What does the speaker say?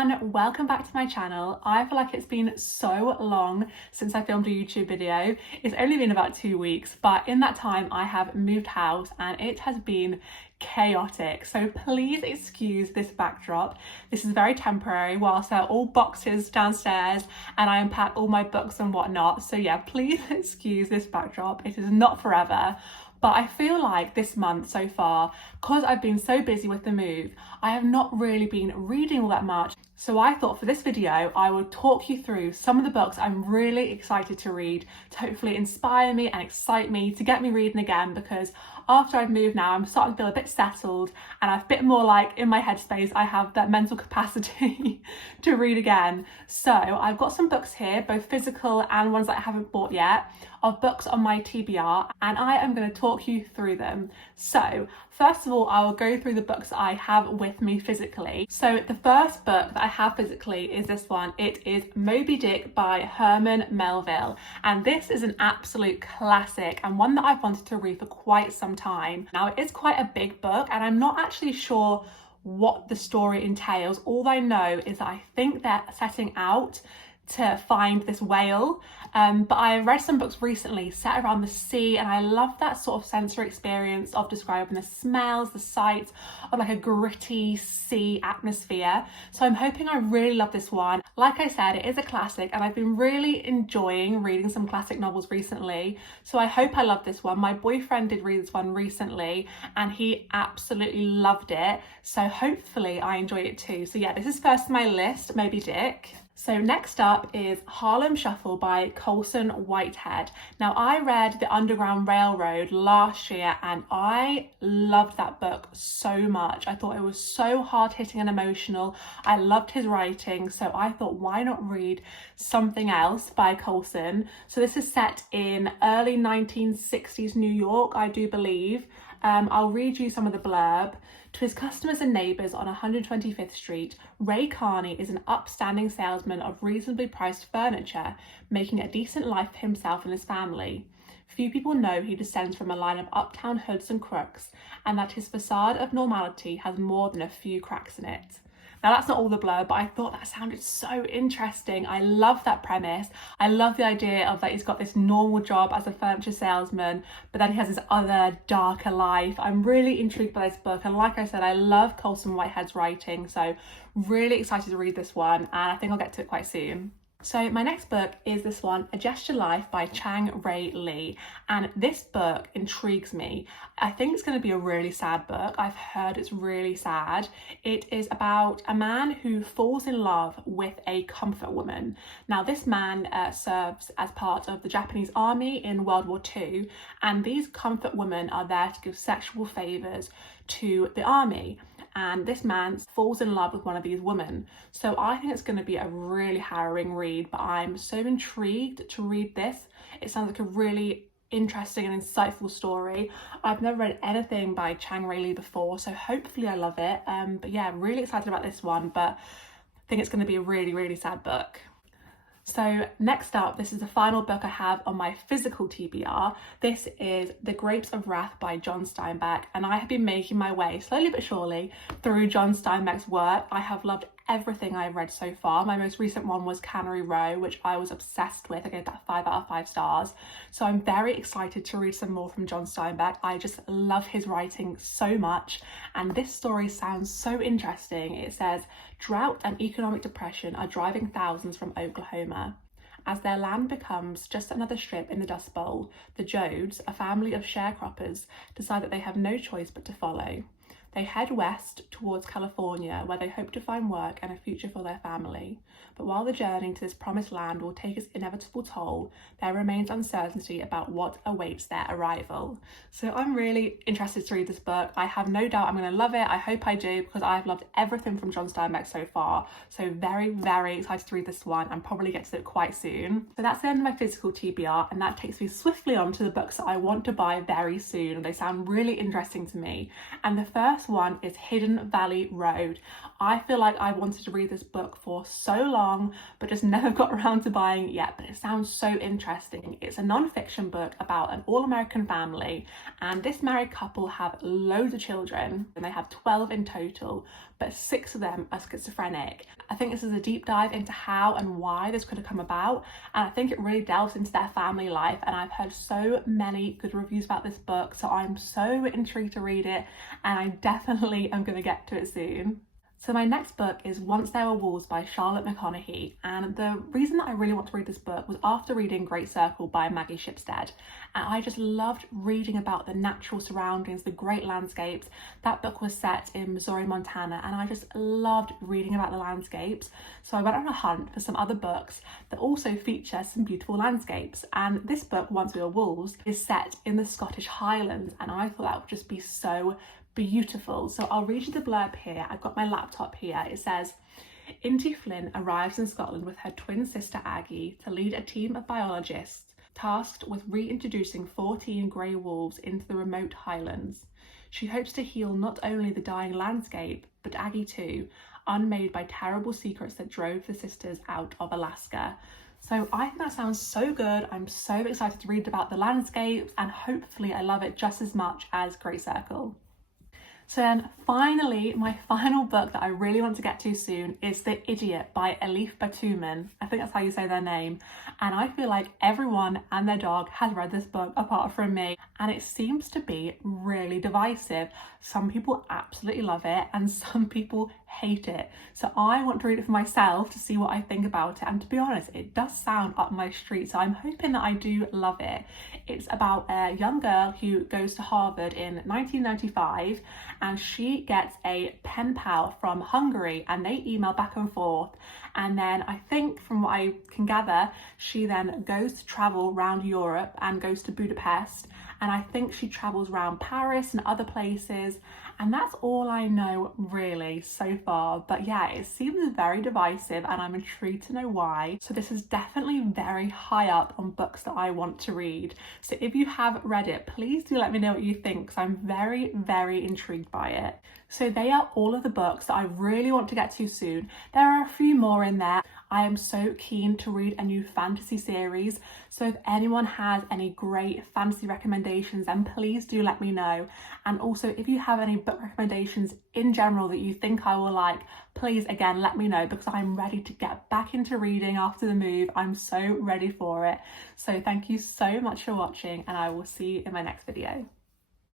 everyone, welcome back to my channel. I feel like it's been so long since I filmed a YouTube video. It's only been about 2 weeks, but in that time I have moved house and it has been chaotic. So please excuse this backdrop. This is very temporary whilst there are all boxes downstairs and I unpack all my books and whatnot. So yeah, please excuse this backdrop. It is not forever. But I feel like this month so far, because I've been so busy with the move, I have not really been reading all that much. So I thought for this video, I would talk you through some of the books I'm really excited to read to hopefully inspire me and excite me to get me reading again, because after I've moved now, I'm starting to feel a bit settled and I've a bit more like in my headspace, I have that mental capacity to read again. So I've got some books here, both physical and ones that I haven't bought yet, of books on my TBR, and I am going to talk you through them. So first of all, I will go through the books I have with me physically. So the first book that I have physically is this one. It is Moby Dick by Herman Melville, and this is an absolute classic and one that I've wanted to read for quite some time. Now it is quite a big book and I'm not actually sure what the story entails. All I know is that I think they're setting out to find this whale, but I read some books recently set around the sea and I love that sort of sensory experience of describing the smells, the sights of like a gritty sea atmosphere. So I'm hoping I really love this one. Like I said, it is a classic and I've been really enjoying reading some classic novels recently, so I hope I love this one. My boyfriend did read this one recently and he absolutely loved it, so hopefully I enjoy it too. So yeah, this is first on my list, Moby Dick. So next up is Harlem Shuffle by Colson Whitehead. Now I read The Underground Railroad last year and I loved that book so much. I thought it was so hard-hitting and emotional. I loved his writing, so I thought why not read something else by Colson. So this is set in early 1960s New York, I do believe. I'll read you some of the blurb. To his customers and neighbours on 125th Street, Ray Carney is an upstanding salesman of reasonably priced furniture, making a decent life for himself and his family. Few people know he descends from a line of uptown hoods and crooks, and that his facade of normality has more than a few cracks in it. Now that's not all the blurb, but I thought that sounded so interesting. I love that premise. I love the idea of that he's got this normal job as a furniture salesman, but then he has this other darker life. I'm really intrigued by this book, and like I said, I love Colson Whitehead's writing, so really excited to read this one, and I think I'll get to it quite soon. So my next book is this one, A Gesture Life by Chang Rae Lee, and this book intrigues me. I think it's going to be a really sad book. I've heard it's really sad. It is about a man who falls in love with a comfort woman. Now this man serves as part of the Japanese army in World War II, and these comfort women are there to give sexual favours to the army. And this man falls in love with one of these women. So I think it's going to be a really harrowing read, but I'm so intrigued to read this. It sounds like a really interesting and insightful story. I've never read anything by Chang Rae Lee before, so hopefully I love it. But yeah, really excited about this one, but I think it's going to be a really, really sad book. So next up, this is the final book I have on my physical TBR. This is The Grapes of Wrath by John Steinbeck, and I have been making my way slowly but surely through John Steinbeck's work. I have loved everything I've read so far. My most recent one was Cannery Row, which I was obsessed with. I gave that 5 out of 5 stars. So I'm very excited to read some more from John Steinbeck. I just love his writing so much, and this story sounds so interesting. It says, drought and economic depression are driving thousands from Oklahoma. As their land becomes just another strip in the Dust Bowl, the Jodes, a family of sharecroppers, decide that they have no choice but to follow. They head west towards California, where they hope to find work and a future for their family. But while the journey to this promised land will take its inevitable toll, there remains uncertainty about what awaits their arrival. So I'm really interested to read this book. I have no doubt I'm going to love it. I hope I do, because I've loved everything from John Steinbeck so far. So very, very excited to read this one and probably get to it quite soon. So that's the end of my physical TBR, and that takes me swiftly on to the books that I want to buy very soon. They sound really interesting to me. And the first one is Hidden Valley Road. I feel like I wanted to read this book for so long, but just never got around to buying it yet, but it sounds so interesting. It's a non-fiction book about an all-American family, and this married couple have loads of children, and they have 12 in total, but 6 of them are schizophrenic. I think this is a deep dive into how and why this could have come about, and I think it really delves into their family life, and I've heard so many good reviews about this book, so I'm so intrigued to read it, and I definitely am going to get to it soon. So my next book is Once There Were Wolves by Charlotte McConaghy, and the reason that I really want to read this book was after reading Great Circle by Maggie Shipstead, and I just loved reading about the natural surroundings, the great landscapes. That book was set in Missouri, Montana, and I just loved reading about the landscapes, so I went on a hunt for some other books that also feature some beautiful landscapes, and this book, Once We Were Wolves, is set in the Scottish Highlands, and I thought that would just be so beautiful. So I'll read you the blurb here. I've got my laptop here. It says, Inti Flynn arrives in Scotland with her twin sister Aggie to lead a team of biologists tasked with reintroducing 14 grey wolves into the remote Highlands. She hopes to heal not only the dying landscape, but Aggie too, unmade by terrible secrets that drove the sisters out of Alaska. So I think that sounds so good. I'm so excited to read about the landscapes, and hopefully I love it just as much as Great Circle. So then finally, my final book that I really want to get to soon is The Idiot by Elif Batuman. I think that's how you say their name. And I feel like everyone and their dog has read this book apart from me. And it seems to be really divisive. Some people absolutely love it and some people hate it. So I want to read it for myself to see what I think about it. And to be honest, it does sound up my street. So I'm hoping that I do love it. It's about a young girl who goes to Harvard in 1995, and she gets a pen pal from Hungary, and they email back and forth. And then I think from what I can gather, she then goes to travel around Europe and goes to Budapest. And I think she travels around Paris and other places. And that's all I know really so far. But yeah, it seems very divisive and I'm intrigued to know why. So this is definitely very high up on books that I want to read. So if you have read it, please do let me know what you think, because I'm very, very intrigued by it. So they are all of the books that I really want to get to soon. There are a few more in there. I am so keen to read a new fantasy series. So if anyone has any great fantasy recommendations, then please do let me know. And also if you have any book recommendations in general that you think I will like, please again let me know, because I'm ready to get back into reading after the move. I'm so ready for it. So thank you so much for watching, and I will see you in my next video.